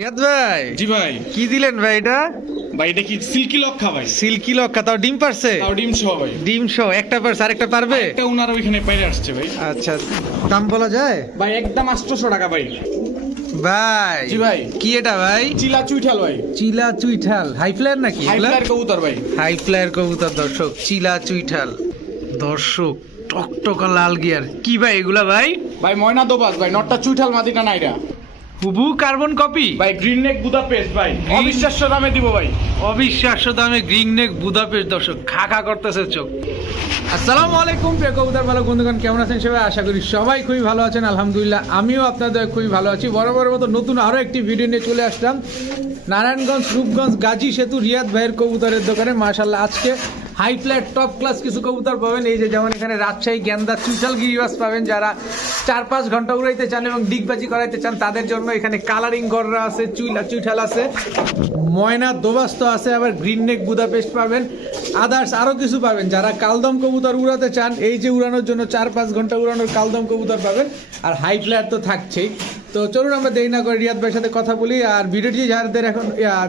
ভাই জি ভাই কি দিলেন ভাই এটা? ভাই এটা কি সিল্কি লক্ষা ভাই? সিল্কি লক্ষা, তাও ডিম পারছে? তাও ডিম সহ ভাই। ডিম সহ একটা পারছে, আরেকটা পারবে? এটা ওনার ওইখানে বাইরে আসছে ভাই। আচ্ছা, দাম বলা যায়? ভাই একদম 800 টাকা ভাই। ভাই জি ভাই। কি এটা ভাই? চিলা চুইঠাল ভাই। চিলা চুইঠাল হাই ফ্লায়ার নাকি? হাই ফ্লায়ার কবুতর ভাই। হাই ফ্লায়ার কবুতর দর্শক, চিলা চুইঠাল দর্শক, টকটকা লাল গিয়ার। কি ভাই এগুলা ভাই? ভাই ময়না দোবাস ভাই, নটটা চুইঠাল মাদিটা নাইরা হুবু কার্বন কপি ভাই। গ্রিন নেক বুদাপেস্ট ভাই, অবিশ্বাস্য দামে দিব ভাই। অবিশ্বাস্য দামে গ্রিন নেক বুদাপেস্ট দর্শক, খা খা করতেছে চোখ। আসসালামু আলাইকুম প্রিয় কবুতর ভালো বন্ধুগণ, কেমন আছেন সবাই? আশা করি সবাই খুবই ভালো আছেন। আলহামদুলিল্লাহ আমিও আপনাদের খুবই ভালো আছি। বরাবরের মতো নতুন আরও একটি ভিডিও নিয়ে চলে আসলাম নারায়ণগঞ্জ রূপগঞ্জ গাজী সেতু রিয়াদ ভাইয়ের কবুতরের দোকানে। মাশাআল্লাহ আজকে হাই ফ্ল্যাট টপ ক্লাস কিছু কবুতর পাবেন। এই যে যেমন এখানে রাজশাহী গেন্দা চুইঠাল গিরিবাস পাবেন, যারা 4-5 ঘন্টা উড়াইতে চান এবং ডিগবাজি করাইতে চান তাদের জন্য এখানে কালারিং গররা আছে, চুইঠাল আছে, ময়না দোবাস্ত আছে, আবার গ্রিন নেক বুদাপেস্ট পাবেন, আদার্স আরও কিছু পাবেন। যারা কালদম কবুতর উড়াতে চান, এই যে উড়ানোর জন্য 4-5 ঘন্টা উড়ানোর কালদম কবুতর পাবেন। আর হাই ফ্ল্যাট তো থাকছেই। তো চলুন আমরা দেরি না করে রিয়াদ ভাইয়ের সাথে কথা বলি। আর ভিডিওটি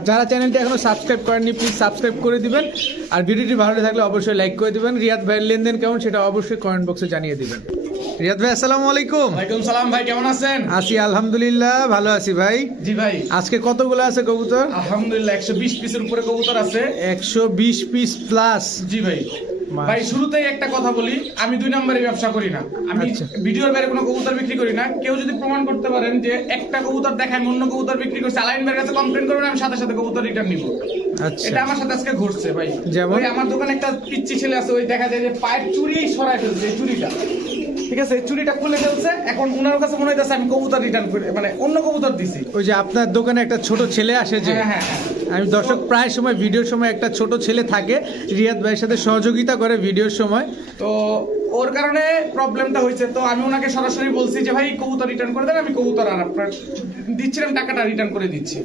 যারা চ্যানেলটি এখনো সাবস্ক্রাইব করেননি প্লিজ সাবস্ক্রাইব করে দিবেন। আর ভিডিওটি ভালো থাকলে অবশ্যই লাইক করে দিবেন। রিয়াদ ভাইয়ের লেনদেন কেমন সেটা অবশ্যই কমেন্ট বক্সে জানিয়ে দিবেন। রিয়াদ ভাই আসসালামু আলাইকুম। ওয়ালাইকুম সালাম ভাই, কেমন আছেন? আছি আলহামদুলিল্লাহ, ভালো আছি ভাই। জি ভাই। আজকে কতগুলো আছে কবুতর? আলহামদুলিল্লাহ 120 পিসের উপরে কবুতর আছে। 120 পিস প্লাস। জি ভাই। ভাই শুরুতেই একটা কথা বলি, আমি 2 নম্বরে ব্যবসা করি না। আমি আচ্ছা। ভিডিওর বাইরে কোনো কবুতর বিক্রি করি না। কেউ যদি প্রমাণ করতে পারেন যে একটা কবুতর দেখায় অন্য কবুতর বিক্রি করছে, আলাইন ভাইয়ের কাছে কমপ্লেন করবেন, আমি সাথে সাথে কবুতর রিটার্ন নিব। আচ্ছা, এটা আমার সাথে আজকে ঘটছে ভাই। যেমন? ওই আমার দোকানে একটা পিচ্চি ছেলে আছে, ওই দেখা যায় যে পায়ের চুড়ি সরাই ফেলছে, এই চুড়িটা, ঠিক আছে, এই চুড়িটা খুলে ফেলছে। এখন ওনার কাছে মনে হইতেছে আমি কবুতর রিটার্ন করে, মানে অন্য কবুতর দিছি। ওই যে আপনার দোকানে একটা ছোট ছেলে আসে যে, হ্যাঁ হ্যাঁ হ্যাঁ। আমি দর্শক প্রায় সময় ভিডিওর সময় একটা ছোট ছেলে থাকে, রিয়াদ ভাইয়ের সাথে সহযোগিতা করে ভিডিওর সময়। তো ওর কারণে প্রবলেমটা হয়েছে। তো আমি ওনাকে সরাসরি বলছি যে ভাই কবুতর রিটার্ন করে দেন, আমি কবুতর আর আপনার দিচ্ছিলাম, টাকাটা রিটার্ন করে দিচ্ছি।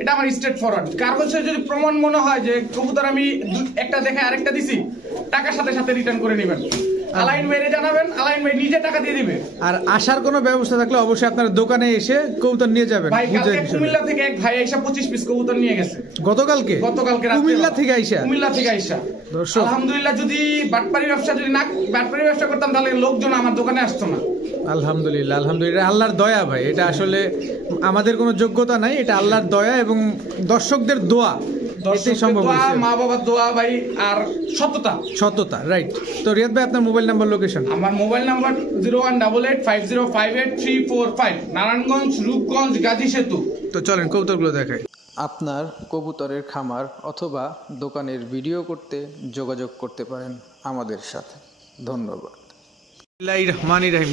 এটা আমার স্ট্রেট ফরওয়ার্ড। কার কাছে যদি প্রমাণ মনে হয় যে কবুতর আমি একটা দেখে আরেকটা দিছি, টাকার সাথে সাথে রিটার্ন করে নেবেন। আলাইন ভাইরে জানাবেন, আলাইন ভাই নিজে টাকা দিয়ে দিবে। আর আসার কোনো ব্যবস্থা থাকলে অবশ্যই আপনার দোকানে এসে কবুতর নিয়ে যাবেন। ভাই বুঝে কালকে শুনে। কুমিল্লা থেকে এক ভাই আইসা 25 পিস কবুতর নিয়ে গেছে। গতকালকে গতকালকে কুমিল্লা থেকে আইসা? কুমিল্লা থেকে আইসা। দর্শক। আলহামদুলিল্লাহ, যদি বাটপাড়ি ব্যবসা করতাম তাহলে লোকজন আমার দোকানে আসতো না। আলহামদুলিল্লাহ আলহামদুলিল্লাহ, আল্লাহর দয়া ভাই। এটা আসলে আমাদের কোনো যোগ্যতা নাই, এটা আল্লাহর দয়া এবং দর্শকদের দোয়া, এটাই সম্ভব দোয়া, হয়েছে। মা বাবার দোয়া ভাই, আর সততা। সততা, রাইট। তো রিয়াদ ভাই আপনার মোবাইল নাম্বার, লোকেশন? আমার মোবাইল নাম্বার 0188505835, নারায়ণগঞ্জ রূপগঞ্জ গাজী সেতু। তো চলেন কবুতরগুলো দেখাই। আপনার কবুতরের খামার অথবা দোকানের ভিডিও করতে যোগাযোগ করতে পারেন আমাদের সাথে। ধন্যবাদ।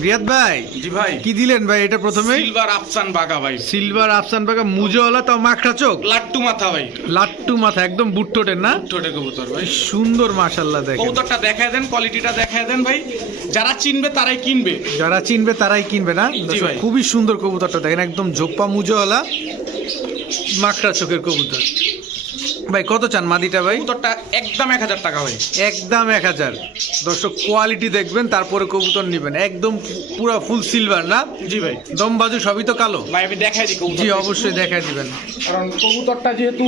রিয়াদ ভাই, জি ভাই। কি দিলেন ভাই এটা প্রথমে? সিলভার আফসান বাগা ভাই। সিলভার আফসান বাগা, মুজওয়ালা, তাও মাখরা চোখ, লাট্টু মাথা ভাই। লাট্টু মাথা, একদম বুট্টোটের না? ছোট কবুতর ভাই, সুন্দর মাশাআল্লাহ। দেখেন কবুতরটা দেখায় দেন, কোয়ালিটিটা দেখায় দেন ভাই। যারা চিনবে তারাই কিনবে। যারা চিনবে তারাই কিনবে না? জি ভাই। খুবই সুন্দর কবুতরটা দেখেন, একদম জোপ্পা মুজওয়ালা মাখরা চোখের কবুতর। ভাই কত চান মাদিটা ভাই? কবুতরটা একদম 1000 টাকা ভাই। একদম 1000। দর্শক কোয়ালিটি দেখবেন তারপরে কবুতর নেবেন। একদম পুরো ফুল সিলভার না? জি ভাই। দম বাজু সবই তো কালো? ভাই আমি দেখাই দিই কবুতর। জি অবশ্যই দেখাই দিবেন, কারণ কবুতরটা যেহেতু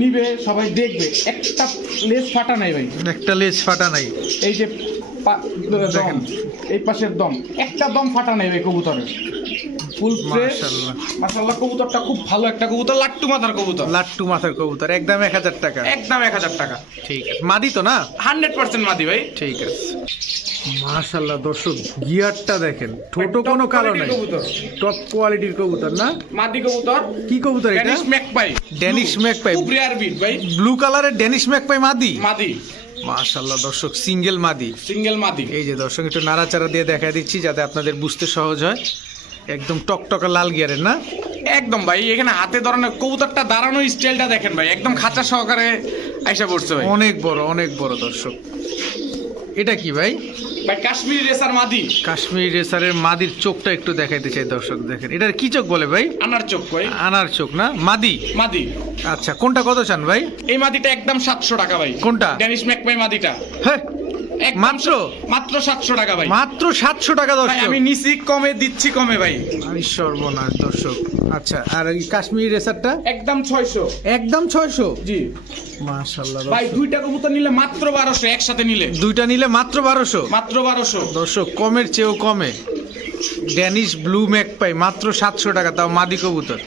নিবে সবাই দেখবে। একটা লেজ ফাটা নাই ভাই, একটা লেজ ফাটা নাই। এই যে দেখেন। দম, এই পাশের দম, একটা দম ফাটা নাই ভাই কবুতরের। ফুল ফ্রেশ মাশাআল্লাহ। মাশাআল্লাহ। কবুতরটা খুব ভালো একটা কবুতর, লাট্টু মাথার কবুতর। লাট্টু মাথার কবুতর, একদম 1000 টাকা। একদম 1000 টাকা। ঠিক আছে, মাদি তো না? 100% মাদি ভাই। ঠিক আছে। মাশাআল্লাহ দর্শক, গিয়ারটা দেখেন, ছোট top কোনো কালো quality নাই, কবুতর। টপ কোয়ালিটির কবুতর না? মাদি কবুতর। কি কবুতর এটা? Danish magpie. Danish magpie. খুব রেয়ার বিট ভাই। ব্লু কালারের ড্যানিশ ম্যাকপাই মাদি? মাদি। মাশাআল্লাহ দর্শক, সিঙ্গেল মাদি। সিঙ্গেল মাদি। এই যে দর্শক একটু নাড়াচাড়া দিয়ে দেখা দিচ্ছি যাতে আপনাদের বুঝতে সহজ হয়। একদম টকটকা লাল গিয়ারের না? একদম ভাই। এখানে হাতে ধরানো কবুতরটা দাঁড়ানো স্টাইলটা দেখেন ভাই, একদম খাঁচা সহকারে আইসা পড়ছে ভাই। অনেক বড়, অনেক বড় দর্শক। এটা কি ভাই? ভাই কাশ্মীরি রেসার মাদি। কাশ্মীরি রেসারের মাদির চোখটা একটু দেখাইতে চাই দর্শক, দেখেন। এটার কি চোখ বলে ভাই? আনার চোখ ভাই। আনার চোখ না? মাদি? মাদি। আচ্ছা, কোনটা কত চান ভাই? এই মাদিটা একদম 700 টাকা ভাই। কোনটা? ড্যানিশ ম্যাকপাই মাদিটা। হ্যাঁ, একদম মাত্র? মাত্র 700 টাকা ভাই। মাত্র মাত্র 700 টাকা ভাই দর্শক। আমি নিছি কমে দিচ্ছি কমে ভাই, আমি সর্বনাশ দর্শক। আচ্ছা, আর এই কাশ্মীরি রেসারটা একদম 600। একদম 600। জি মাশাআল্লাহ ভাই দর্শক, দুইটা কবুতর নিলে মাত্র 1200, একসাথে নিলে দুইটা নিলে মাত্র 1200 মাত্র 1200। দর্শক, কমের চেয়েও কমে। ড্যানিশ ব্লু ম্যাকপাই মাত্র 700 টাকা, তাও মাদি কবুতর।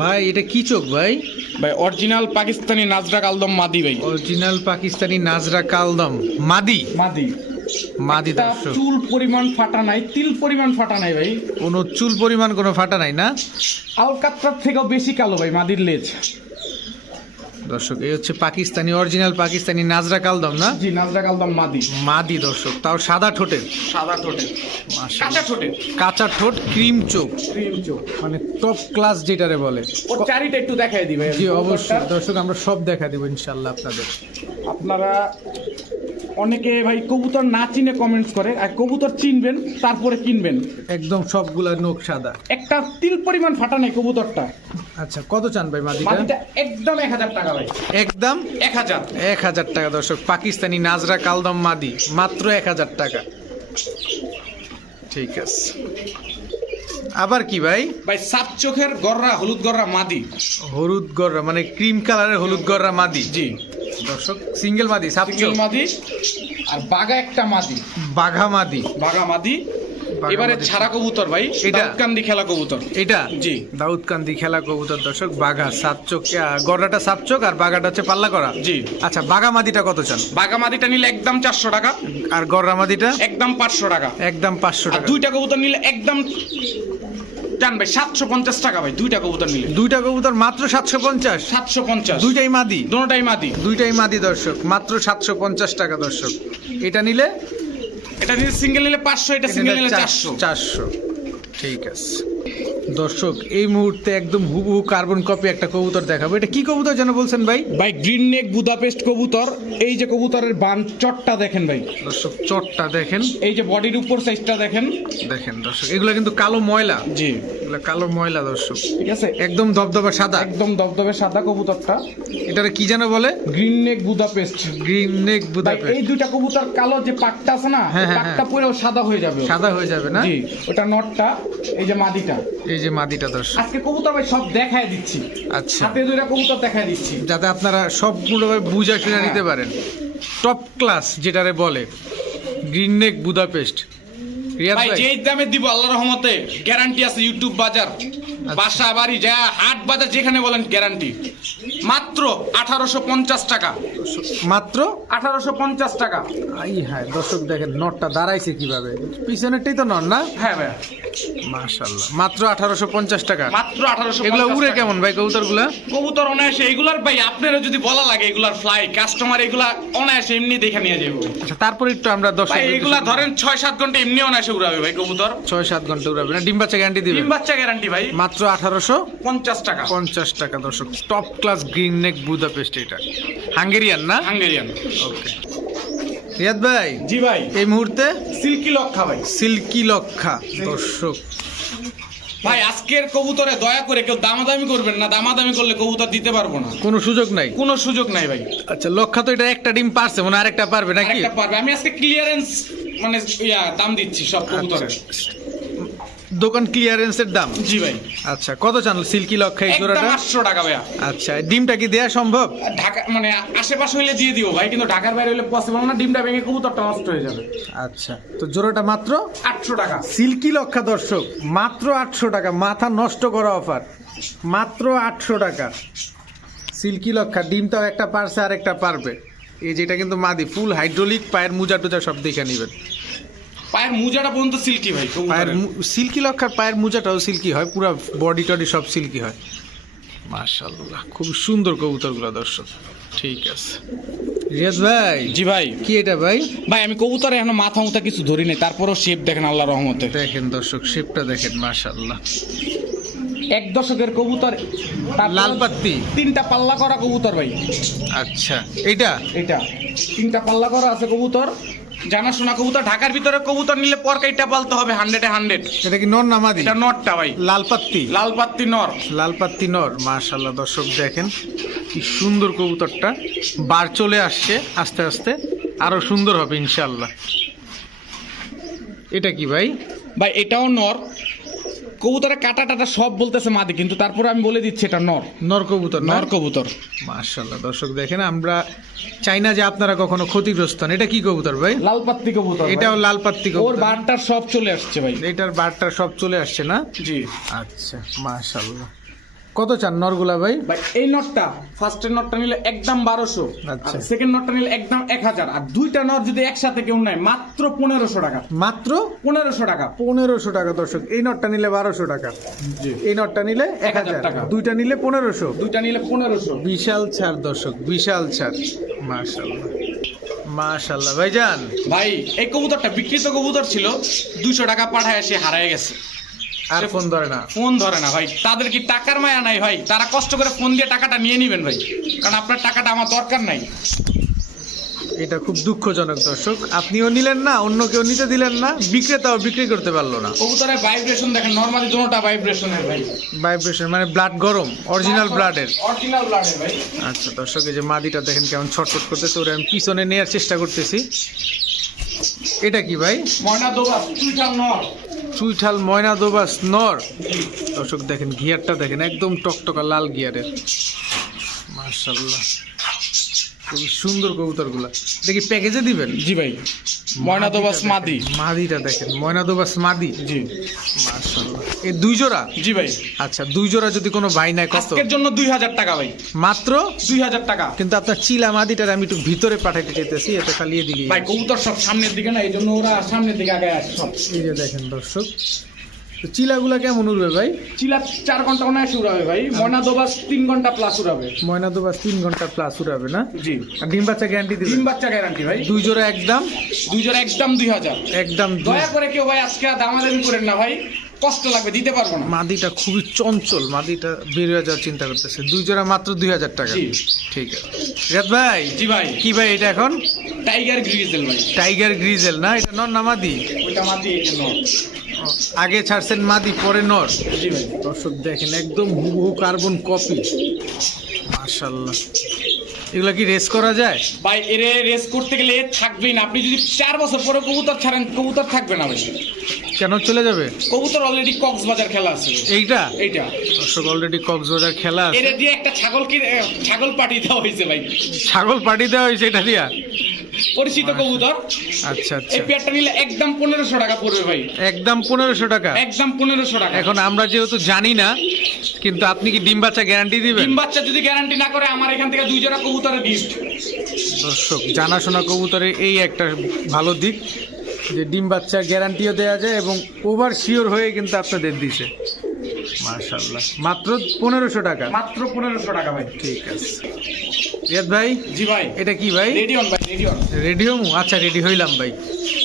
ভাই এটা কি চোখ ভাই? ভাই অরিজিনাল পাকিস্তানি নাজরা কালদম মাদি ভাই, অরিজিনাল পাকিস্তানি নাজরা কালদম মাদি। মাদি। মাদি একটা দর্শক, চুল পরিমাণ ফাটা নাই, তিল পরিমাণ ফাটা নাই ভাই, কোনো চুল পরিমাণ কোনো ফাটা নাই না আলকাত্রার থেকেও বেশি কালো ভাই মাদির লেজ। দর্শক? এই হচ্ছে পাকিস্তানি, অরিজিনাল পাকিস্তানি নাজরা কালদম না? জি নাজরা কালদম মাদি, মাদি দর্শক, তাও সাদা ঠোঁটের। সাদা ঠোঁটে, কাঁচা ঠোঁটে, কাঁচা ঠোঁট, ক্রিম চোখ, ক্রিম চোখ। মানে টপ ক্লাস যেটারে বলে। ওর চারিটা একটু দেখাই দিবে জি অবশ্যই দর্শক, আমরা সব দেখা দেবো ইনশাল্লাহ আপনাদের। আপনারা অনেকে ভাই কবুতর না চিনে কমেন্টস করে, আর কবুতর চিনবেন তারপরে কিনবেন। একদম সবগুলা নখ সাদা। একটা তিল পরিমাণ ফাটা নেই কবুতরটা। আচ্ছা, কত চান ভাই মাদিটা? মাদিটা একদম 1000 টাকা ভাই, একদম 1000। 1000 টাকা দর্শক, পাকিস্তানি নাজরা কালদম মাদি মাত্র 1000 টাকা। ঠিক আছে, আবার কি ভাই? ভাই সাত চোখের গররা, হলুদ গররা মাদি। হলুদ গররা, মানে ক্রিম কালারের হলুদ গররা মাদি। জি দর্শক, সিঙ্গেল মাদি, সাপচোক সিঙ্গেল মাদি। আর বাগা একটা মাদি, বাঘা মাদি। বাগা মাদি। বাঘা এবারে মাদি। ছাড়া কবুতর ভাই, এটা? দাউদকান্দি খেলা কবুতর। এটা জি দাউদকান্দি খেলা কবুতর দর্শক, বাঘা সাপচোক। গররাটা সাপচোক আর বাঘাটা হচ্ছে পাল্লা করা। জি। আচ্ছা, বাঘা মাদিটা কত চান? বাগা মাদিটা নিলে একদম 400 টাকা, আর গররা মাদিটা একদম 500 টাকা। একদম 500 আর টাকা। দুইটা কবুতর নিলে একদম জান ভাই 750 টাকা ভাই, দুইটা কবুতর নিলে দুইটা কবুতর মাত্র 750। 750। দুইটাই মাদি, দুটোটাই মাদি। দুইটাই মাদি দর্শক, মাত্র 750 টাকা দর্শক। এটা নিলে, এটা নিলে সিঙ্গেল নিলে 500, এটা সিঙ্গেল নিলে 400। 400। ঠিক আছে দর্শক, এই মুহূর্তে একদম হুবহু কার্বন কপি একটা কবুতর দেখাবো। এটা কি কবুতর যেন বলছেন ভাই? ভাই গ্রিন নেক বুদাপেস্ট কবুতর। এই যে কবুতরের বান চটটা দেখেন ভাই, দর্শক চটটা দেখেন, এই যে বডির উপর সাইজটা দেখেন। দেখেন দর্শক, এগুলো কিন্তু কালো ময়লা। জি এগুলো কালো ময়লা দর্শক, ঠিক আছে, একদম দবদবা সাদা। একদম দবদবে সাদা কবুতরটা। এটারে কি যেন বলে? গ্রিন নেক বুদাপেস্ট। গ্রিন নেক ভাই বুদাপেস্ট। এই দুইটা কবুতর কালো যে পাটটা আছে না, হ্যাঁ, হ্যাঁ, পাটটা পুরো সাদা হয়ে যাবে। সাদা হয়ে যাবে না? জি ওটা নটটা, এই যে মাদিটা। এই যে মাদিটা দর্শক। আজকে কবুতর ভাই সব দেখায় দিচ্ছি, আচ্ছা, হাতে দুইটা কবুতর দেখায় দিচ্ছি। যাতে আপনারা সবগুলোভাবে বুঝা শুনে নিতে পারেন। টপ ক্লাস যেটারে বলে, গ্রিন নেক বুদাপেস্ট। রিয়াদ ভাই ভাই, যেই দামে দিব আল্লাহর রহমতে গ্যারান্টি আছে, ইউটিউব বাজার, বাসা বাড়ি যা হাট বাজার যেখানে বলেন গ্যারান্টি। মাত্র 1850 টাকা, মাত্র 1850 টাকা। আই হ্যাঁ দর্শক, দেখেন নটটা দাঁড়াইছে কিভাবে, পিছনেরটাই তো নট না? হ্যাঁ ভাই মাশাআল্লাহ, মাত্র 1850 টাকা। মাত্র 1850 এগুলো উড়ে টাকা। কেমন ভাই কবুতরগুলা? কবুতর অনায়াসে এগুলার ভাই আপনারা যদি বলা লাগে এগুলার ফ্লাই কাস্টমার এগুলা অনায়াসে এমনি দেখে নিয়ে যাবে আচ্ছা, তারপর একটু আমরা দর্শক ভাই। এগুলা ধরেন 6-7 ঘন্টা এমনি অনায়াসে উড়াবে ভাই কবুতর। 6-7 ঘন্টা উড়াবে না? ডিম বাচ্চা গ্যারান্টি দিবেন? ডিম বাচ্চা গ্যারান্টি ভাই, মাত্র 1850 50 টাকা। টাকা দর্শক। টপ ক্লাস গ্রিন নেক বুদাপেস্ট, এটা হাঙ্গেরিয়ান না? হাঙ্গেরিয়ান। ওকে রিয়াদ ভাই, জি ভাই এই মুহূর্তে সিল্কি লক্ষা ভাই। সিল্কি লক্ষা দর্শক। ভাই আজকের কবুতরে দয়া করে কেউ দামাদামি করবেন না, দামাদামি করলে কবুতর দিতে পারবো না, কোনো সুযোগ নাই? কোনো সুযোগ নাই ভাই। আচ্ছা, লক্ষা তো এটা একটা ডিম পারছে, মনে হয় আরেকটা পারবে নাকি? আরেকটা পারবে। আমি আজকে ক্লিয়ারেন্স মানে দাম দিচ্ছি সব কবুতরের। দোকান ক্লিয়ারেন্সের দাম? জি ভাই। আচ্ছা, কত চান সিল্কি লক্ষা এই একদম জোড়াটা? 800 টাকা ভাইয়া। আচ্ছা, ডিমটা কি দেয়া সম্ভব? ঢাকা মানে আশেপাশে হইলে দিয়ে দিও ভাই, কিন্তু ঢাকার বাইরে হইলে পসিবল না, ডিমটা ভেঙে কবুতরটা নষ্ট হয়ে যাবে। আচ্ছা, তো জোড়াটা মাত্র 800 টাকা। সিল্কি লক্ষা দর্শক, মাত্র 800 টাকা। মাথা নষ্ট করা অফার, মাত্র 800 টাকা। সিল্কি লক্ষা, ডিমটাও একটা পারছে আর একটা পারবে। এই যেটা কিন্তু মাদি, ফুল হাইড্রোলিক, পায়ের মোজা টোজা সব দেখে নেবেন। পায়ের মোজাটা পর্যন্ত সিল্কি ভাই পায়ের কবুতরের। সিল্কি লক্ষার পায়ের মোজাটাও সিল্কি হয়, পুরো বডি টডি সব সিল্কি হয়। মাশাআল্লাহ, খুব সুন্দর কবুতরগুলো দর্শক। ঠিক আছে রিয়াজ ভাই। জি ভাই। কি এটা ভাই? ভাই আমি কবুতরে এখনো মাথা মুথা কিছু ধরি নাই, তারপরও শেপ দেখেন আল্লাহর রহমতে। দেখেন দর্শক, শেপটা দেখেন, মাশাআল্লাহ। এক দশকের কবুতর, লাল পাত্তি, 3টা পাল্লা করা কবুতর ভাই। আচ্ছা, এটা এটা 3টা পাল্লা করা আছে কবুতর, জানাশোনা কবুতর। ঢাকার ভিতরে কবুতর নিলে পরকাইটা পালতে হবে 100-এ 100। এটা কি নর না মাদি? এটা নটটা ভাই, লাল পাত্তি, লাল পাত্তি নর। লাল পাত্তি নর। মাশাআল্লাহ দর্শক, দেখেন কি সুন্দর কবুতরটা। বার চলে আসছে আস্তে আস্তে, আরো সুন্দর হবে ইনশাআল্লাহ। এটা কি ভাই? ভাই এটাও নর, কবুতরের কাটা টাটা সব বলতেছে মাদি, কিন্তু তারপরে আমি বলে দিচ্ছি এটা নর, নর কবুতর না? নর কবুতর। মাশাআল্লাহ দর্শক দেখেন, আমরা চাই না যে আপনারা কখনো ক্ষতিগ্রস্ত হন। এটা কি কবুতর ভাই? লাল পাত্তি কবুতর। এটাও লাল পাত্তি ওর কবুতর। বারটার সব চলে আসছে ভাই। এটার বারটা সব চলে আসছে না? জি আচ্ছা মাশাআল্লাহ। কত চান নরগুলা ভাই? ভাই এই নটটা ফার্স্টের নটটা নিলে একদম 1200, আচ্ছা। আর সেকেন্ড নটটা নিলে একদম 1000, আর দুইটা নট যদি একসাথে কেউ নেয় মাত্র 1500 টাকা। মাত্র 1500 টাকা। 1500 টাকা দর্শক। এই নটটা নিলে 1200 টাকা, জি এই নটটা নিলে 1000 1000 টাকা। দুইটা নিলে 1500। দুইটা নিলে 1500। বিশাল ছাড় দর্শক, বিশাল ছাড়। মাশাআল্লাহ মাশাআল্লাহ ভাইজান। ভাই এই কবুতরটা বিক্রিত কবুতর ছিল, 200 টাকা পাঠায় এসে হারায় গেছে। আর ফোন ধরে না? ফোন ধরে না ভাই, তাদের কি টাকার মায়া নাই ভাই? তারা কষ্ট করে ফোন দিয়ে টাকাটা নিয়ে নেবেন ভাই, কারণ আপনার টাকাটা আমার দরকার নাই। এটা খুব দুঃখজনক দর্শক, আপনিও নিলেন না, অন্য কেউ নিতে দিলেন না, বিক্রেতাও বিক্রি করতে পারলো না। কবুতরের ভাইব্রেশন দেখেন, নরমালি দুটোটা ভাইব্রেশনের ভাই, ভাইব্রেশন মানে ব্লাড গরম, অরিজিনাল ব্লাডের। অরিজিনাল ব্লাডের ভাই। আচ্ছা দর্শক, এই যে মাদিটা দেখেন কেমন ছটফট করতেছে, ওরা আমি পিছনে নেওয়ার চেষ্টা করতেছি। এটা কি ভাই? ময়না দোবাস চুইটাল নর। চুইঠাল ময়না দোবাস নর। দর্শক দেখেন গিয়ারটা দেখেন, একদম টকটকা লাল গিয়ারের। মাশাআল্লাহ খুবই সুন্দর কবুতরগুলা। দেখি প্যাকেজে দিবেন? জি ভাই, ময়না দোবাস মাদি। মাদিটা দেখেন, ময়না দোবাস মাদি। জি মাশাআল্লাহ। এই দুই জোড়া? জি ভাই। আচ্ছা, দুই জোড়া যদি কোনো ভাই নাই কত? আজকের জন্য 2000 টাকা ভাই, মাত্র 2000 টাকা। কিন্তু আপনার চিলা মাদিটার আমি একটু ভিতরে পাঠাইতে চাইতেছি, এটা খালি এদিকে। ভাই কবুতর সব সামনের দিকে না, এই জন্য ওরা সামনের দিকে আগে আসে সব। এই যে দেখেন দর্শক, তো চিলাগুলা কেমন উড়বে ভাই? চিলা 4 ঘন্টা অনায়াসে উড়াবে ভাই, ময়না দোবাস 3 ঘন্টা প্লাস উড়াবে। ময়না দোবাস 3 ঘন্টা প্লাস উড়াবে না? জি। আর ডিম বাচ্চা গ্যারান্টি দিবেন? ডিম বাচ্চা গ্যারান্টি ভাই। দুই জোড়া একদম? দুই জোড়া একদম 2000। একদম দয়া করে কেউ ভাই আজকে দামাদামি করেন না ভাই, কষ্ট লাগবে, দিতে পারবো না। মাদিটা খুবই চঞ্চল, মাদিটা বের হয়ে যাওয়ার চিন্তা করতেছে। দুই জোড়া মাত্র 2000 টাকা। জি। ঠিক আছে রিয়াদ ভাই। জি ভাই। কি ভাই এটা এখন? টাইগার গ্রিজেল ভাই। টাইগার গ্রিজেল না? এটা নর না মাদি? ওইটা মাটি, এই জন্য। আগে ছাড়ছেন মাদি, পরে নর। জি ভাই। দর্শক দেখেন একদম হুবহু কার্বন কপি। মাশাআল্লাহ, এগুলা কি রেস করা যায়? ভাই এরে রেস করতে গেলে এর থাকবেই না, আপনি যদি 4 বছর পরে কবুতর ছাড়েন, কবুতর থাকবে না ভাই। কেন চলে যাবে? কবুতর অলরেডি কক্সবাজার খেলা আছে। এইটা এইটা দর্শক অলরেডি কক্সবাজার খেলা আছে। এরে দিয়ে একটা ছাগল পাঠিয়ে দেওয়া হয়েছে ভাই, ছাগল পাটি দেওয়া হয়েছে এটা দিয়া? পরিচিত কবুতর। আচ্ছা আচ্ছা, এই পেয়ারটা নিলে একদম 1500 টাকা পড়বে ভাই, একদম 1500 টাকা। একদম 1500 টাকা। এখন আমরা যেহেতু জানি না, কিন্তু আপনি কি ডিম বাচ্চা গ্যারান্টি দিবেন? ডিম বাচ্চা যদি গ্যারান্টি না করে, আমার এখান থেকে 2 জোড়া কবুতরের গিফট। দর্শক জানাশোনা কবুতরের এই একটা ভালো দিক যে ডিম বাচ্চা গ্যারান্টিও দেওয়া যায় এবং ওভার শিওর হয়ে কিন্তু আপনাদের দিছে। মাশাআল্লাহ, মাত্র 1500 টাকা। মাত্র 1500 টাকা ভাই। ঠিক আছে রিয়াদ ভাই। জি ভাই। এটা কি ভাই? রেডিয়ন ভাই, রেডিয়ন। রেডিওম? আচ্ছা, রেডি হইলাম ভাই।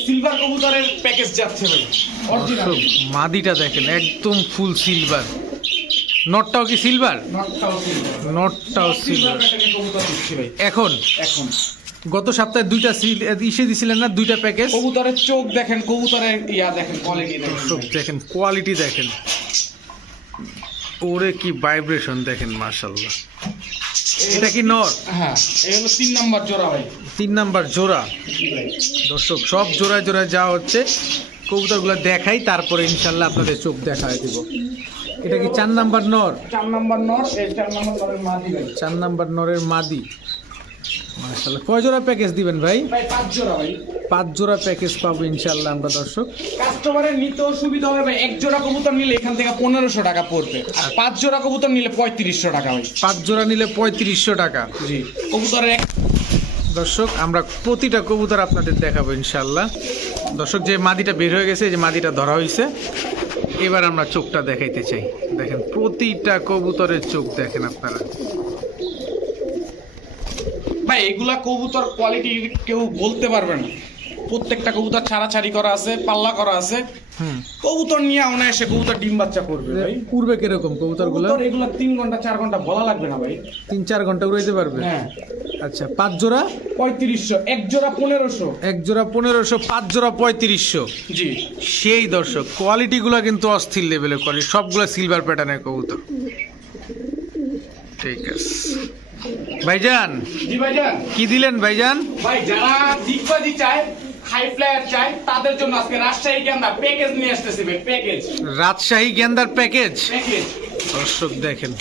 সিলভার কবুতরের প্যাকেজ যাচ্ছে ভাই, অরিজিনাল। দর্শক মাদিটা দেখেন একদম ফুল সিলভার। নটটাও কি সিলভার? নটটাও সিলভার। নটটাও সিলভার। প্যাকেজে কবুতর দিচ্ছি ভাই এখন এখন। গত সপ্তাহে দুইটা ইসে দিছিলেন না, দুইটা প্যাকেজ? কবুতরের চোখ দেখেন, কবুতরের ইয়া দেখেন, কোয়ালিটি দেখেন। দর্শক দেখেন কোয়ালিটি দেখেন, ওরে কি ভাইব্রেশন দেখেন, মাশাআল্লাহ। এটা কি নর? হ্যাঁ, এই হলো 3 নাম্বার জোড়া ভাই। 3 নাম্বার জোড়া। জি ভাই। দর্শক সব জোড়ায় জোড়ায় যাওয়া হচ্ছে, কবুতরগুলো দেখাই, তারপরে ইনশাল্লাহ আপনাদের চোখ দেখায় দিব। এটা কি 4 নাম্বার নর? 4 নাম্বার নর, এই 4 নাম্বার নরের মাদি ভাই। 4 নাম্বার নরের মাদি। মাশাআল্লাহ, কয় জোড়া প্যাকেজ দিবেন ভাই? ভাই 5 জোড়া ভাই। 5 জোড়া প্যাকেজ পাবো ইনশাল্লাহ আমরা দর্শক। কাস্টমারের নিতেও সুবিধা হবে ভাই, 1 জোড়া কবুতর নিলে এখান থেকে 1500 টাকা পড়বে, আর 5 জোড়া কবুতর নিলে 3500 টাকা ভাই। 5 জোড়া নিলে 3500 টাকা। জি। কবুতরের দর্শক আমরা প্রতিটা কবুতর আপনাদের দেখাবো ইনশাল্লাহ। দর্শক যে মাদিটা বের হয়ে গেছে, যে মাদিটা ধরা হয়েছে, এবার আমরা চোখটা দেখাইতে চাই। দেখেন প্রতিটা কবুতরের চোখ দেখেন আপনারা। ভাই এগুলা কবুতর কোয়ালিটি কেউ বলতে পারবে না, প্রত্যেকটা কবুতর ছাড়াছাড়ি করা আছে, পাল্লা করা আছে। কবুতর নিয়ে অনায়াসে কবুতর ডিম বাচ্চা করবে ভাই। উড়বে কিরকম কবুতরগুলো? কবুতর এগুলা 3 ঘন্টা 4 ঘন্টা বলা লাগবে না ভাই, 3-4 ঘন্টা উড়াইতে পারবে। হ্যাঁ। আচ্ছা, 5 জোড়া 3500, 1 জোড়া 1500। 1 জোড়া 1500, 5 জোড়া 3500। জি। সেই দর্শক কোয়ালিটিগুলো কিন্তু অস্থির লেভেলে করে, সবগুলো সিলভার প্যাটার্নের কবুতর। ঠিক আছে ভাইজান, জি ভাইজান। কি দিলেন ভাইজান? ভাই যারা দিগবাজি চায় হাই ফ্লায়ার চাই তাদের জন্য আজকে রাজশাহী গেন্দা প্যাকেজ নিয়ে আসতেছি ভাই, প্যাকেজ রাজশাহী গেন্দার প্যাকেজ। প্যাকেজ দর্শক দেখেন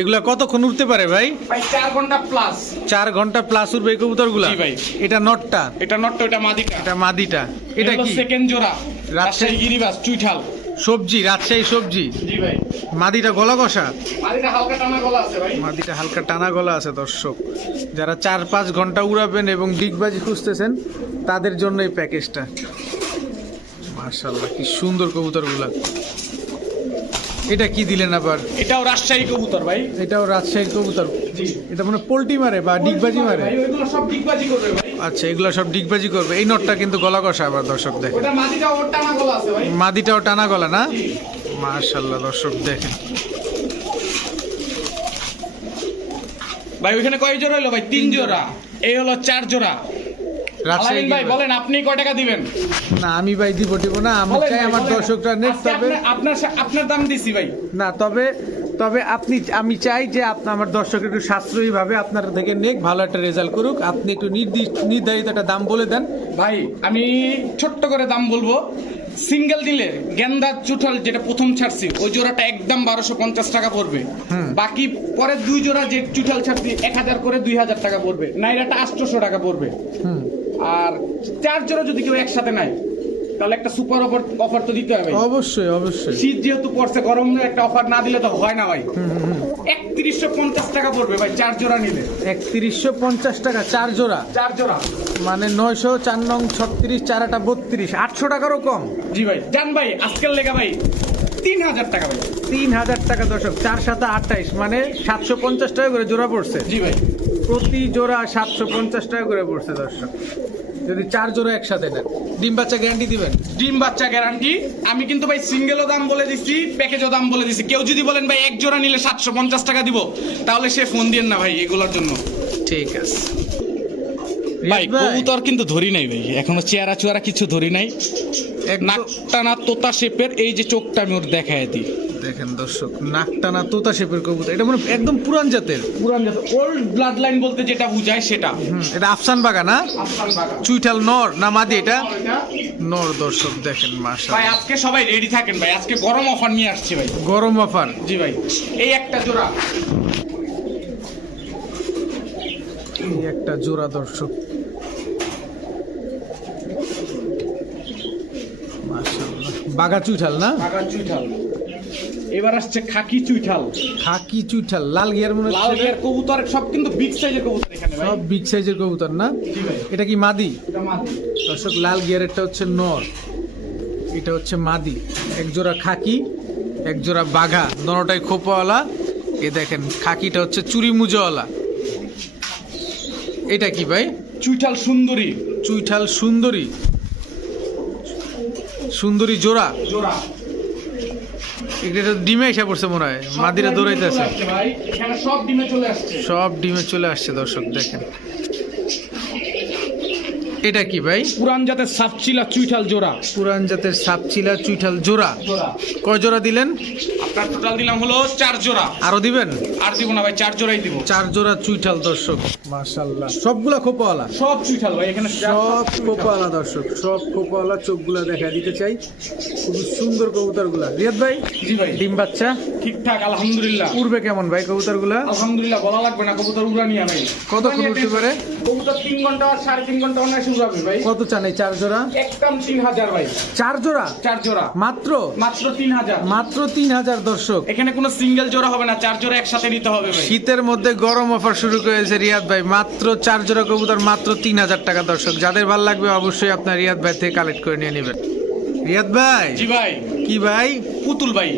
এগুলা কতক্ষণ উঠতে পারে ভাই? ভাই 4 ঘন্টা প্লাস। 4 ঘন্টা প্লাস উঠবে এই কবুতরগুলা? জি ভাই। এটা নটটা, এটা নটটা, এটা মাদিটা। এটা মাদিটা। এটা কি? সেকেন্ড জোড়া রাজশাহী রাজশাহী গিরিবাস চুইঠাল সবজি, রাজশাহী সবজি। জি ভাই। মাদিটা গলা কষা, মাদিটা হালকা টানা গলা আছে ভাই। মাদিটা হালকা টানা গলা আছে। দর্শক যারা 4-5 ঘন্টা উড়াবেন এবং ডিগবাজি খুঁজতেছেন তাদের জন্য এই প্যাকেজটা। মাশাআল্লাহ কি সুন্দর কবুতরগুলা। এটা কি দিলেন আবার? এটাও রাজশাহী কবুতর ভাই। এটাও রাজশাহীর কবুতর। জি। এটা মানে পোল্টি মারে বা ডিগবাজি মারে? ভাই ওইগুলো সব ডিগবাজি করবে ভাই। আচ্ছা এগুলো সব ডিগবাজি করবে। এই নটটা কিন্তু গলা কষা আবার দর্শক দেখেন। ওটা মাদিটা ওর টানা গলা আছে ভাই। মাদিটাও টানা গলা না? জি। মাশাআল্লাহ দর্শক দেখেন। ভাই ওখানে কয় জোড়া হলো ভাই? 3 জোড়া। এই হলো 4 জোড়া। রাজশাহী আলামিন ভাই বলেন আপনি কয় টাকা দিবেন? না আমি ভাই দিব না, আমি বলেন চাই ভাই, আমার বলেন। দর্শকরা নেক। আজকে তবে আপনার দাম দিছি ভাই। না তবে তবে আমি চাই যে আমার দর্শক একটু সাশ্রয়ী ভাবে আপনার থেকে নেক, ভালো একটা রেজাল্ট করুক। আপনি একটু নির্ধারিত একটা দাম বলে দেন ভাই। আমি ছোট্ট করে দাম বলবো। সিঙ্গেল দিলে গেন্দা চুঠাল যেটা প্রথম ছাড়ছি ওই জোড়াটা একদম 1250 টাকা পড়বে। বাকি পরের 2 জোড়া যে চুঠাল ছাড়ছি 1000 করে 2000 টাকা পড়বে। নাইরাটা 800 টাকা পড়বে। আর 4 জোড়া যদি কেউ একসাথে নেয় তাহলে একটা সুপার অফার তো দিতে হবে। অবশ্যই অবশ্যই। শীত যেহেতু পড়ছে, গরমের একটা অফার না দিলে তো হয় না ভাই। 3150 টাকা পড়বে ভাই 4 জোড়া নিলে। 3150 টাকা 4 জোড়া? 4 জোড়া মানে 900, 4 নং 36, 4 আটা 32, 800 টাকারও কম। জি ভাই। জান ভাই আজকের লেগা ভাই 3000 টাকা ভাই। 3000 টাকা দর্শক। 4 7 28 মানে 750 টাকা করে জোড়া পড়ছে। জি ভাই। প্রতি জোড়া 750 টাকা করে পড়ছে দর্শক, যদি 4 জোড়া একসাথে নেন। ডিম বাচ্চা গ্যারান্টি দিবেন? ডিম বাচ্চা গ্যারান্টি। আমি কিন্তু ভাই সিঙ্গেলও দাম বলে দিচ্ছি, প্যাকেজও দাম বলে দিচ্ছি। কেউ যদি বলেন ভাই 1 জোড়া নিলে 750 টাকা দিব, তাহলে সে ফোন দিয়েন না ভাই এগুলোর জন্য। ঠিক আছে ভাই কবুতর কিন্তু ধরি নাই ভাই, এখনো চেয়ারা চুয়ারা কিছু ধরি নাই। একদম নাকটা না তোতা শেপের, এই যে চোখটা আমি ওর দেখায় দিই। দেখেন দর্শক, নাকটানা তোতা শেপের কবুতর। এটা মানে একদম পুরান জাতের। পুরান জাত, ওল্ড ব্লাড লাইন বলতে যেটা বুঝায় সেটা। এটা আফসান বাগা না? আফসান বাগা। চুইঠাল নর না মাদি? এটা এটা নর দর্শক দেখেন। ভাই মাশাআল্লাহ আজকে সবাই রেডি থাকেন ভাই, আজকে গরম অফার নিয়ে আসছি ভাই। গরম অফার। জি ভাই। এই একটা জোড়া, এই একটা জোড়া দর্শক। মাশাআল্লাহ বাগা চুইঠাল না? টাকা চুইঠাল। এবার আসছে খাকি চুইঠাল। খাকি চুইঠাল লাল গিয়ার মনে লাল হচ্ছে। গিয়ার কবুতর সব কিন্তু বিগ সাইজের কবুতর এখানে ভাই। সব বিগ সাইজের কবুতর না? জি ভাই। এটা কি মাদি? এটা মাদি। দর্শক লাল গিয়ারেরটা হচ্ছে নর, এটা হচ্ছে মাদি। এক জোড়া খাকি, এক জোড়া বাঘা, দোনোটাই খোপাওয়ালা। এ দেখেন খাকিটা হচ্ছে চুরি মুজোওয়ালা। এটা কি ভাই? চুইঠাল সুন্দরী। চুইঠাল সুন্দরী, সুন্দরী জোড়া। জোড়া এটা ডিমে এসে পড়ছে মনে হয়, মাদিরা দৌড়াইতেছে। ভাই এখানে সব ডিমে চলে আসছে। সব ডিমে চলে আসছে দর্শক দেখেন। এটা কি ভাই? পুরান জাতের সাপচিলা চুইঠাল জোড়া। পুরান জাতের সাপচিলা চুইঠাল জোড়া। জোড়া কয় জোড়া দিলেন? আপনার টোটাল দিলাম হলো 4 জোড়া। আরো দিবেন? আর দিব না ভাই, 4 জোড়াই দিব। 4 জোড়া চুইঠাল দর্শক। মাশাআল্লাহ সবগুলা খোপাওয়ালা। সব চুইঠাল ভাই এখানে সব খোপাওয়ালা দর্শক, সব খোপাওয়ালা। চোখগুলা দেখা দিতে চাই, খুব সুন্দর কবুতরগুলা। রিয়াদ ভাই জি ভাই। ডিম বাচ্চা ঠিকঠাক আলহামদুলিল্লাহ। উড়বে কেমন ভাই কবুতরগুলা? আলহামদুলিল্লাহ বলা লাগবে না, কবুতর উড়ানিয়া ভাই। কতক্ষণ উঠতে পারে? কবুতর 3 ঘন্টা আর 3.5 ঘন্টা অনায়াসে উড়াবে ভাই। কত চান এই 4 জোড়া? একদম 3000 ভাই। 4 জোড়া 4 জোড়া মাত্র? মাত্র 3000। মাত্র 3000 দর্শক। এখানে কোনো সিঙ্গেল জোড়া হবে না, 4 জোড়া একসাথে নিতে হবে ভাই। শীতের মধ্যে গরম অফার শুরু করেছে রিয়াদ ভাই। মাত্র 4 জোড়া কবুতর, মাত্র 3000 টাকা দর্শক। যাদের ভালো লাগবে অবশ্যই আপনার রিয়াদ ভাই থেকে কালেক্ট করে নিয়ে নেবেন। রিয়াদ ভাই জি ভাই। কি ভাই? পুতুল ভাই।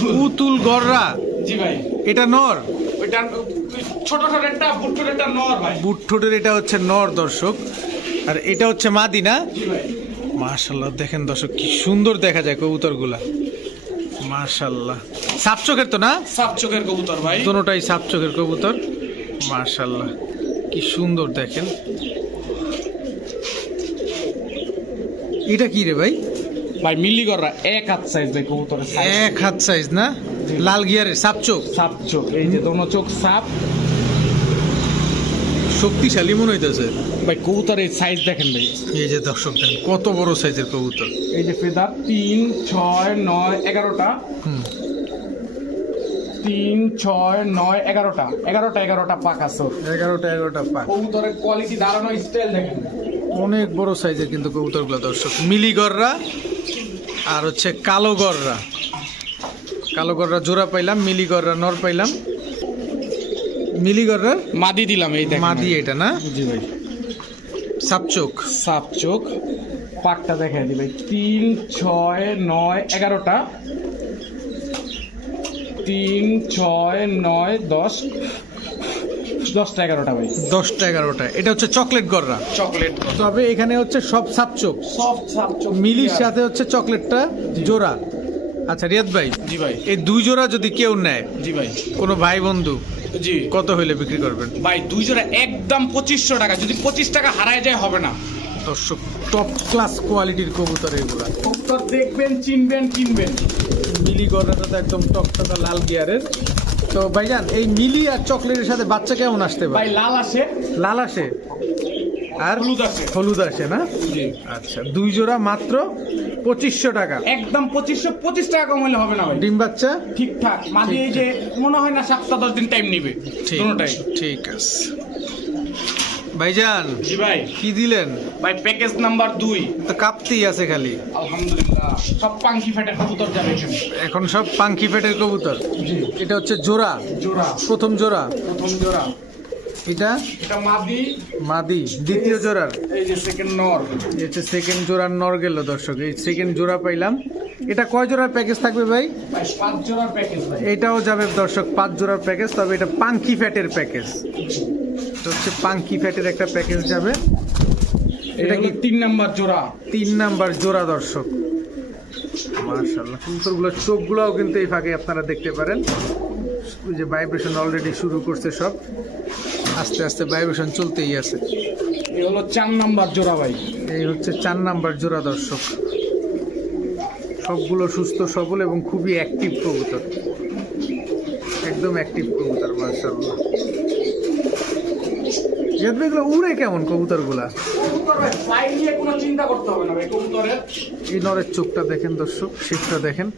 পুতুল গররা। জি ভাই। এটা নর? ওইটা ছোট ছোটটা বুট্টুরেরটা নর ভাই। বুট ঠোঁটের এটা হচ্ছে নর দর্শক, আর এটা হচ্ছে মাদি না? জি ভাই। মাশাআল্লাহ দেখেন দর্শক কি সুন্দর দেখা যায় কবুতরগুলা। মাশাআল্লাহ সাপ চোখের তো না? সাপ চোখের কবুতর ভাই। দুটোটাই সাপ চোখের কবুতর। মাশাআল্লাহ কি সুন্দর দেখেন। এটা কি রে ভাই? ভাই মিলিগররা 1 হাত সাইজ ভাই কবুতরের সাইজ। 1 হাত সাইজ না? লাল গিয়ারের সাপ চোখ। সাপ চোখ, এই যে দোনো চোখ সাপ। শক্তিশালী মনে হইতেছে। ভাই কবুতরের সাইজ দেখেন ভাই, এই যে দর্শক দেখেন কত বড় সাইজের কবুতর। এই যে ফেদার 3, 6, 9, 11টা, 3, 6, 9, 11টা, 11টা পাক আছে। 11টা পাক। কবুতরের কোয়ালিটি, দাঁড়ানো স্টাইল দেখেন, অনেক বড় সাইজের কিন্তু কবুতরগুলো দর্শক। মিলিগররা আর হচ্ছে কালোগররা। কালোগররা জোড়া পাইলাম, মিলিগররা নর পাইলাম। মিলিগররা মাদি দিলাম, এই দেখেন মাদি এটা না? জি ভাই। সাপচোক। সাপ চোখ, পাকটা দেখাই দি ভাই, 3, 6, 9, 11টা, 3, 6, 9, 10, 10টা 11টা ভাই। 10টা 11টা। এটা হচ্ছে চকলেট গররা। চকলেট তবে এখানে হচ্ছে সব সাপচোক। সফট সাপ চোখ। মিলির সাথে হচ্ছে চকলেটটা জোড়া। আচ্ছা রিয়াদ ভাই, জি ভাই। এই দুই জোড়া যদি কেউ নেয়, জি ভাই। কোনো ভাই বন্ধু, জি কত হইলে বিক্রি করবেন? ভাই, দুই জোড়া একদম 2500 টাকা। যদি 25 টাকা হারায় যায় হবে না। দর্শক টপ ক্লাস কোয়ালিটির কবুতর এগুলা। কবুতর দেখবেন, চিনবেন, কিনবেন। মিলি গররাটা তো একদম টকটকা লাল গিয়ারের। তো ভাইজান এই মিলি আর চকলেটের সাথে বাচ্চা কেমন আসতে ভাই পারে? লাল আসে, লাল আসে আর হলুদ আসে। হলুদ আসে না? জি আচ্ছা, দুই জোড়া মাত্র 2500 টাকা। একদম 2525 টাকা কম হলে হবে না ভাই। ডিম বাচ্চা ঠিকঠাক মাদি, এই যে মনে হয় না 7-10 দিন টাইম নিবে ঠিক দুটোটাই। ঠিক আছে। ভাইজান জি ভাই। কি দিলেন? ভাই প্যাকেজ নাম্বার 2, তো কাঁপতেই আছে খালি। আলহামদুলিল্লাহ সব পাঙ্কি ফেটের কবুতর যাবে এখানে। এখন সব পাঙ্কি ফেটের কবুতর। জি, এটা হচ্ছে জোড়া, জোড়া, প্রথম জোড়া। প্রথম জোড়া। এটা এটা মাদি, মাদি, দ্বিতীয় জোড়ার। এই যে সেকেন্ড নর। এই হচ্ছে সেকেন্ড জোড়ার নর গেল দর্শক। এই সেকেন্ড জোড়া পাইলাম। এটা কয় জোড়ার প্যাকেজ থাকবে ভাই? ভাই 5 জোড়ার প্যাকেজ ভাই। এটাও যাবে দর্শক 5 জোড়ার প্যাকেজ, তবে এটা পাঙ্কি ফ্যাটের প্যাকেজ। এটা হচ্ছে পাঙ্কি ফ্যাটের একটা প্যাকেজ যাবে। এটা কি 3 নাম্বার জোড়া? 3 নাম্বার জোড়া দর্শক। মাশাআল্লাহ, কবুতরগুলোর চোখগুলোও কিন্তু এই ফাঁকে আপনারা দেখতে পারেন। ওই যে ভাইব্রেশন অলরেডি শুরু করছে সব, আস্তে আস্তে ভাইব্রেশন চলতেই আছে। এই হলো 4 নাম্বার জোড়া ভাই। এই হচ্ছে 4 নাম্বার জোড়া দর্শক। সবগুলো সুস্থ সবল এবং খুবই অ্যাক্টিভ কবুতর, একদম অ্যাক্টিভ কবুতর মাশাআল্লাহ। এগুলো উড়ে কেমন কবুতরগুলা? কবুতর ভাই ফ্লাই নিয়ে কোনো চিন্তা করতে হবে না ভাই কবুতরের। এই নরের চোখটা দেখেন দর্শক, শিখটা দেখেন।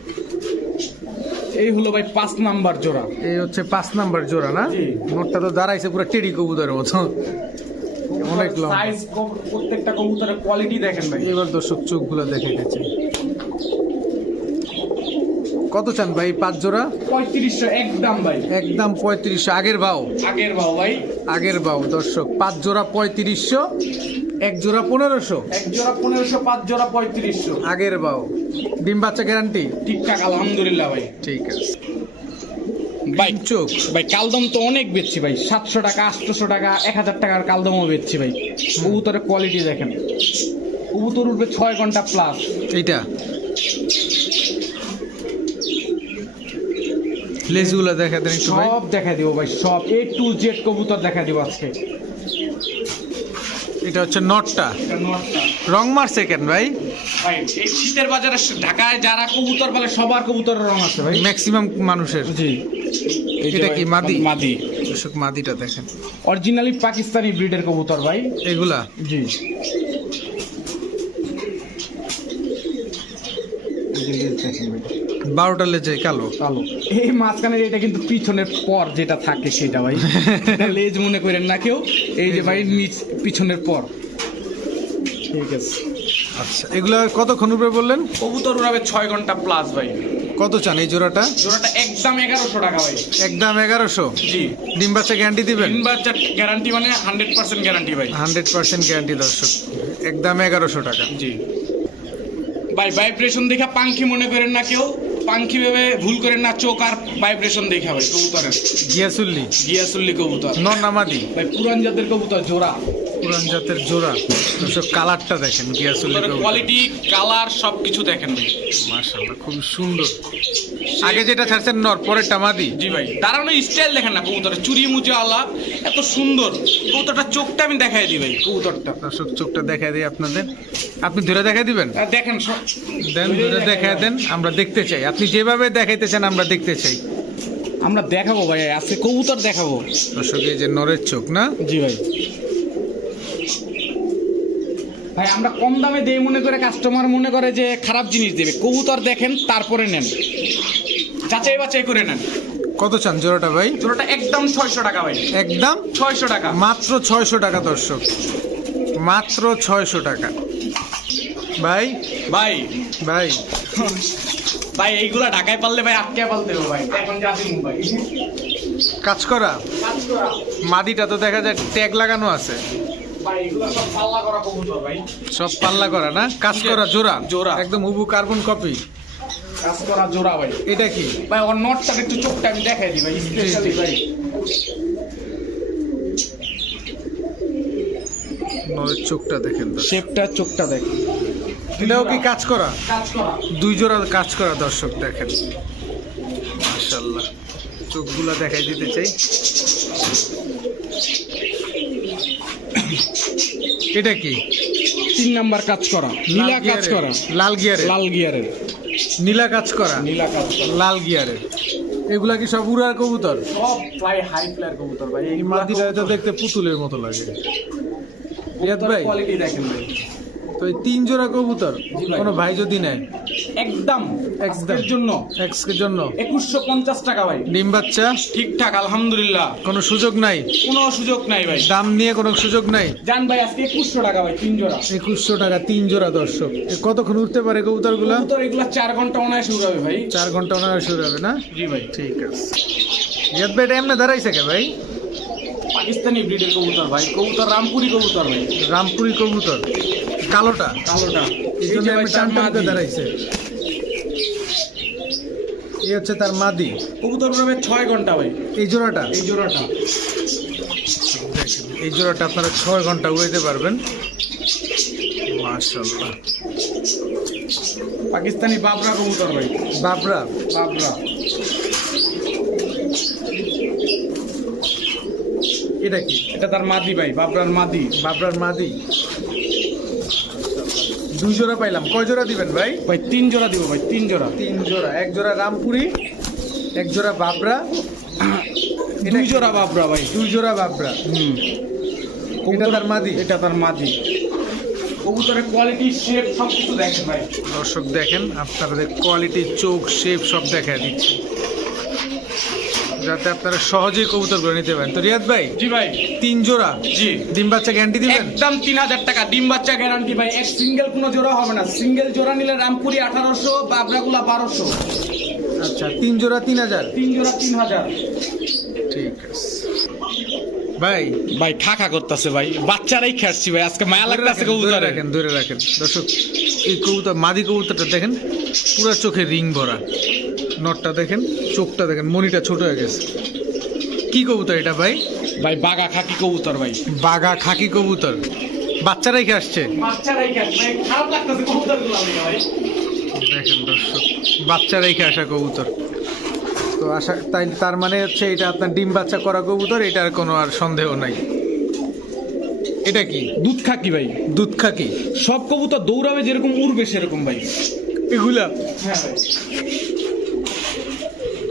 এই হলো ভাই 5 নাম্বার জোড়া। এই হচ্ছে 5 নাম্বার জোড়া না? জি। নরটা তো দাঁড়াইছে পুরো টেডি কবুতরের মতো, অনেক লম্বা। সাইজ, প্রত্যেকটা কবুতরের কোয়ালিটি দেখেন ভাই। এবার দর্শক চোখগুলো দেখে গেছে। কত চান ভাই 5 জোড়া? 3500 একদম ভাই। একদম 3500। আগের ভাও, আগের ভাও ভাই। আগের ভাও দর্শক। 5 জোড়া 3500, এক জোড়া 1500। এক জোড়া 1500, 5 জোড়া 3500। আগের ভাও। ডিম বাচ্চা গ্যারান্টি? ঠিকঠাক আলহামদুলিল্লাহ ভাই। ঠিক আছে। ভাই চোখ ভাই কালদম তো অনেক বেচছি ভাই, 700 টাকা, 800 টাকা, 1000 টাকার কালদমও বেচছি ভাই। কবুতরের কোয়ালিটি দেখেন, কবুতর উঠবে 6 ঘন্টা প্লাস। এইটা লেজগুলো দেখা দেন একটু ভাই। সব দেখা দিব ভাই, সব A to Z কবুতর দেখা দিব আজকে। এটা হচ্ছে নটটা, এটা নটটা রং মারছে কেন ভাই? ভাই। এই শীতের বাজারে ঢাকায় যারা কবুতর বলে সবার কবুতরের রং আছে ভাই। ম্যাক্সিমাম মানুষের। জি। এটা কি মাদি? মাদি। দর্শক মাদিটা দেখেন। অরিজিনালি পাকিস্তানি ব্রিডের কবুতর ভাই। এগুলা জি। এই যে দেখেন ভাই, 12টা লেজে কালো। কালো। এই মাঝখানে এটা কিন্তু পিছনের পর যেটা থাকে সেটা ভাই। এটা লেজ মনে করেন না কেউ। এই যে ভাই নিচ পিছনের পর। ঠিক আছে। আচ্ছা, এগুলা কতক্ষণ উপরে বললেন? কবুতর উড়াবে 6 ঘন্টা প্লাস ভাই। কত চান এই জোড়াটা? জোড়াটা একদম 1100 টাকা ভাই। একদম 1100। জি। ডিম বাচ্চা গ্যারান্টি দিবেন? তিন বাচ্চার গ্যারান্টি মানে 100% গ্যারান্টি ভাই। 100% গ্যারান্টি দর্শক। একদম 1100 টাকা। জি ভাই। ভাইব্রেশন দেখা পাঙ্খি মনে করেন না কেউ, পাঙ্খি ভেবে ভুল করেন না, চোখ আর ভাইব্রেশন দেখা ভাই কবুতরের। গিয়াসুল্লি গিয়াসুল্লি কবুতর নর নামাদি ভাই, পুরান জাতের কবুতর জোড়া। পুরান জাতের জোড়া দর্শক। কালারটা দেখেন গিয়াসুল্লি কবুতর। কোয়ালিটি, কালার সবকিছু দেখেন ভাই। মাশাআল্লাহ খুব সুন্দর। আগে যেটা ছাড়ছেন নর, পরেরটা মাদি। জি ভাই। দাঁড়ানো স্টাইল দেখেন না কবুতরের, চুরি মুচি আলা এত সুন্দর কবুতরটা। চোখটা আমি দেখাই দিই ভাই কবুতরটা। দর্শক চোখটা দেখাই দিই আপনাদের। আপনি ধরে দেখাই দিবেন? দেখেন দেন, ধরে দেখাই দেন, আমরা দেখতে চাই। আপনি যেভাবে দেখাইতে চান আমরা দেখতে চাই। আমরা দেখাবো ভাই, আজকে কবুতর দেখাবো। দর্শক এই যে নরের চোখ না? জি ভাই। ভাই আমরা কম দামে দেই মনে করে কাস্টমার মনে করে যে খারাপ জিনিস দেবে। কবুতর দেখেন তারপরে নেন, যাচাই বাছাই করে নেন। কত চান জোড়াটা ভাই? জোড়াটা একদম 600 টাকা ভাই, একদম 600 টাকা, মাত্র 600 টাকা দর্শক, মাত্র 600 টাকা। ভাই ভাই ভাই ভাই এইগুলা ঢাকায় পারলে ভাই আটকে পালতে হবে ভাই, এখন যে আসি মুম্বাই কাজ করা কাজ করা। মাদিটা তো দেখা যায় ট্যাগ লাগানো আছে, ভাই এগুলা সব পাল্লা করা কবুতর ভাই, সব পাল্লা করা না? কাজ করা জোড়া, জোড়া। একদম হুবু কার্বন কপি। কাজ করা জোড়া ভাই। এটা কি ভাই ওর নটটা একটু চোখটা আমি দেখাই দিই ভাই, স্পেশালি ভাই। নরের চোখটা দেখেন দর্শক। শেপটা চোখটা দেখ, এটাও কি কাজ করা? কাজ করা। দুই জোড়া কাজ করা দর্শক দেখেন, মাশাআল্লাহ। চোখগুলা দেখাই দিতে চাই। এটা কি? 3 নাম্বার কাজ করা, নীলা কাজ করা, লাল গিয়ারের, লাল গিয়ারের, নীলা কাজ করা, নীলা কাজ করা, লাল গিয়ারের। এগুলা কি সব উড়ার কবুতর? সব ফ্লাই হাই ফ্লায়ার কবুতর ভাই। এই মাদিটা তো দেখতে পুতুলের মতো লাগে। রিয়াদ ভাই কোয়ালিটি দেখেন ভাই। তো এই 3 জোড়া কবুতর জি ভাই। কোনো ভাই যদি নেয় একদম একদম এর জন্য এক্সের জন্য 2150 টাকা ভাই, ডিম বাচ্চা ঠিকঠাক আলহামদুলিল্লাহ, কোনো সুযোগ নাই, কোনো সুযোগ নাই ভাই। দাম নিয়ে কোনো সুযোগ নাই। জান ভাই আজকে 2100 টাকা ভাই 3 জোড়া। 2100 টাকা 3 জোড়া দর্শক। এ কতক্ষণ উঠতে পারে কবুতরগুলা? কবুতর এগুলা 4 ঘন্টা অনায়াসে উড়াবে ভাই। 4 ঘন্টা ওনার শুরু হবে না? জি ভাই। ঠিক আছে। রিয়াদ ভাই এটা এমনি দাঁড়াইছে কে ভাই? পাকিস্তানি ব্রিডের কবুতর ভাই, কবুতর রামপুরি কবুতর ভাই, রামপুরি কবুতর, কালোটা, কালোটা। এই এই জন্য যে ভাই আমি তার টান টান করে মাদি। দাঁড়াইছে। এই হচ্ছে তার মাদি। কবুতর উড়াবে 6 ঘন্টা ভাই এই জোড়াটা, এই জোড়াটা। দেখেন, এই জোড়াটা আপনারা 6 ঘন্টা উড়াইতে পারবেন। মাশাআল্লাহ। পাকিস্তানি বাবরা কবুতর ভাই, বাবরা, বাবরা। এটা কি? এটা তার মাদি ভাই, বাবরার মাদি। বাবরার মাদি। 2 জোড়া পাইলাম, কয় জোড়া দিবেন ভাই? ভাই 3 জোড়া দিব ভাই, 3 জোড়া। 3 জোড়া, 1 জোড়া রামপুরি, 1 জোড়া বাবরা, 2 জোড়া বাবরা ভাই। 2 জোড়া বাবরা। এটা তার মাদি। এটা তার মাদি। কবুতরের কোয়ালিটি, শেপ সব কিছু দেখেন ভাই। দর্শক দেখেন, আপনাদের কোয়ালিটি, চোখ, শেপ সব দেখা দিচ্ছি, যাতে আপনারা সহজেই কবুতর করে নিতে পারেন। তো রিয়াদ ভাই জি ভাই। 3 জোড়া জি। ডিম বাচ্চা গ্যারান্টি দিবেন? একদম 3000 টাকা ডিম বাচ্চা গ্যারান্টি ভাই। এক সিঙ্গেল কোনো জোড়া হবে না, সিঙ্গেল জোড়া নিলে রামপুরি 1800, বাবরাগুলা 1200। আচ্ছা, 3 জোড়া 3000। 3 জোড়া 3000। ঠিক আছে ভাই। ভাই খাকা করতেছে ভাই, বাচ্চারাই খেলছি ভাই, আজকে মায়া লাগতেছে ধরে কবুতরে। রাখেন, ধরে রাখেন দর্শক। এই কবুতর, মাদি কবুতরটা দেখেন, পুরো চোখে রিং ভরা। নটটা দেখেন, চোখটা দেখেন, মনিটা ছোট হয়ে গেছে। কি কবুতর এটা ভাই? ভাই বাগা খাকি কবুতর ভাই, বাঘা খাকি কবুতর। বাচ্চা রেখে আসছে, বাচ্চারাই খেলছে ভাই, খারাপ লাগতেছে কবুতরগুলো ভাই। দেখেন দর্শক, বাচ্চা রেখে আসা কবুতর। তো আশা তাই, তার মানে হচ্ছে এটা আপনার ডিম বাচ্চা করা কবুতর, এটার কোনো আর সন্দেহ নাই। এটা কি? দুধ খাকি ভাই। দুধ খাকি। সব কবুতর দৌড়াবে যেরকম উড়বে সেরকম ভাই। এগুলা হ্যাঁ ভাই।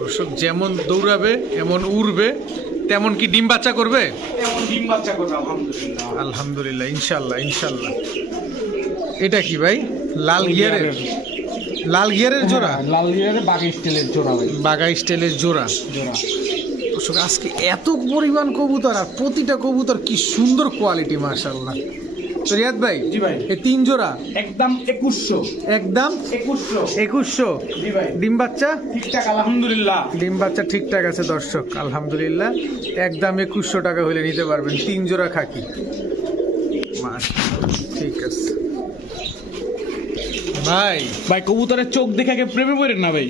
দর্শক যেমন দৌড়াবে এমন উড়বে, তেমন কি ডিম বাচ্চা করবে? এমন ডিম বাচ্চা করবে আলহামদুলিল্লাহ। আলহামদুলিল্লাহ, ইনশাল্লাহ ইনশাল্লাহ। এটা কি ভাই? লাল গিয়ারের, লাল গিয়ারের জোড়া, লাল গিয়ারের বাগা স্টাইলের জোড়া ভাই, বাঘা স্টাইলের জোড়া। জোড়া। দর্শক আজকে এত পরিমাণ কবুতর, আর প্রতিটা কবুতর কি সুন্দর কোয়ালিটি, মাশাআল্লাহ। তো রিয়াদ ভাই জি ভাই। এই 3 জোড়া একদম 2100, একদম 2100। 2100। জি ভাই। ডিম বাচ্চা, ঠিকঠাক আলহামদুলিল্লাহ। ডিম বাচ্চা ঠিকঠাক আছে দর্শক, আলহামদুলিল্লাহ। একদম 2100 টাকা হলে নিতে পারবেন 3 জোড়া খাকি। মাশাআল্লাহ, ঠিক আছে ভাই। ভাই কবুতরের চোখ দেখে আগে প্রেমে পড়েন না ভাই।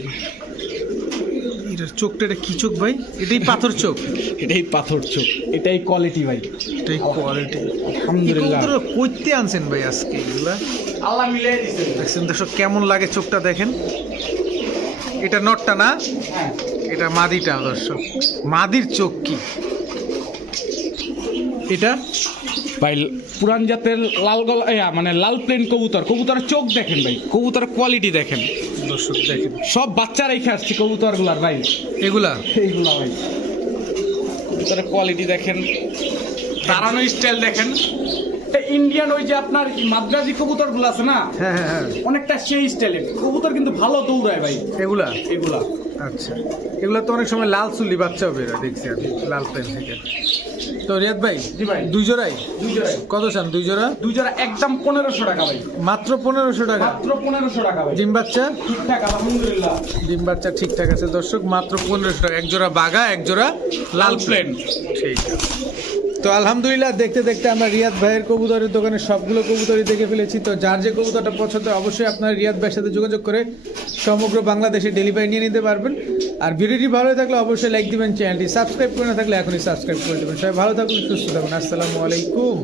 এটার চোখটা, এটা কি চোখ ভাই? এটাই পাথর চোখ, এটাই পাথর চোখ, এটাই কোয়ালিটি ভাই, এটাই কোয়ালিটি। আলহামদুলিল্লাহ। কইতে আনছেন ভাই আজকে এগুলা? আল্লাহ মিলিয়ে দিয়েছে। দেখছেন দর্শক কেমন লাগে চোখটা দেখেন। এটা নটটা না, হ্যাঁ। এটা মাদিটা দর্শক। মাদির চোখ কি? এটা ভাই পুরান জাতের লাল গলা মানে লাল প্লেন কবুতর, কবুতরের চোখ দেখেন ভাই, কবুতরের কোয়ালিটি দেখেন দর্শক দেখেন, সব বাচ্চা রেখে আসছি কবুতর গুলার ভাই, এগুলা এইগুলা ভাই কবুতরের কোয়ালিটি দেখেন, দাঁড়ানো স্টাইল দেখেন। ইন্ডিয়ান ওই যে আপনার মাদ্রাজি কবুতর গুলো আছে না, হ্যাঁ হ্যাঁ হ্যাঁ, অনেকটা সেই স্টাইলের কবুতর, কিন্তু ভালো দৌড়ায় ভাই এগুলা এগুলা। আচ্ছা, এগুলো তো অনেক সময় লাল চুলি বাচ্চাও বেরোয় দেখছি আমি লাল প্লেন থেকে। তো রিয়াদ ভাই, জি ভাই, দুই জোড়াই দুই জোড়ায়, কত চান? দুই জোড়া একদম 1500 টাকা ভাই, মাত্র 1500 টাকা। মাত্র 1500 টাকা ভাই, ডিম বাচ্চা ঠিকঠাক আলহামদুলিল্লাহ, ডিম বাচ্চা ঠিকঠাক আছে দর্শক, মাত্র 1500 টাকা। এক জোড়া বাঘা, এক জোড়া লাল প্লেন। ঠিক আছে, তো আলহামদুলিল্লাহ দেখতে দেখতে আমরা রিয়াদ ভাইয়ের কবুতরের দোকানে সবগুলো কবুতরই দেখে ফেলেছি। তো যার যে কবুতরটা পছন্দ অবশ্যই আপনার রিয়াদ ভাইয়ের সাথে যোগাযোগ করে সমগ্র বাংলাদেশে ডেলিভারি নিয়ে নিতে পারবেন। আর ভিডিওটি ভালো থাকলে অবশ্যই লাইক দিবেন, চ্যানেলটি সাবস্ক্রাইব করে না থাকলে এখনই সাবস্ক্রাইব করে দেবেন। সবাই ভালো থাকুন, সুস্থ থাকুন, আসসালামু আলাইকুম।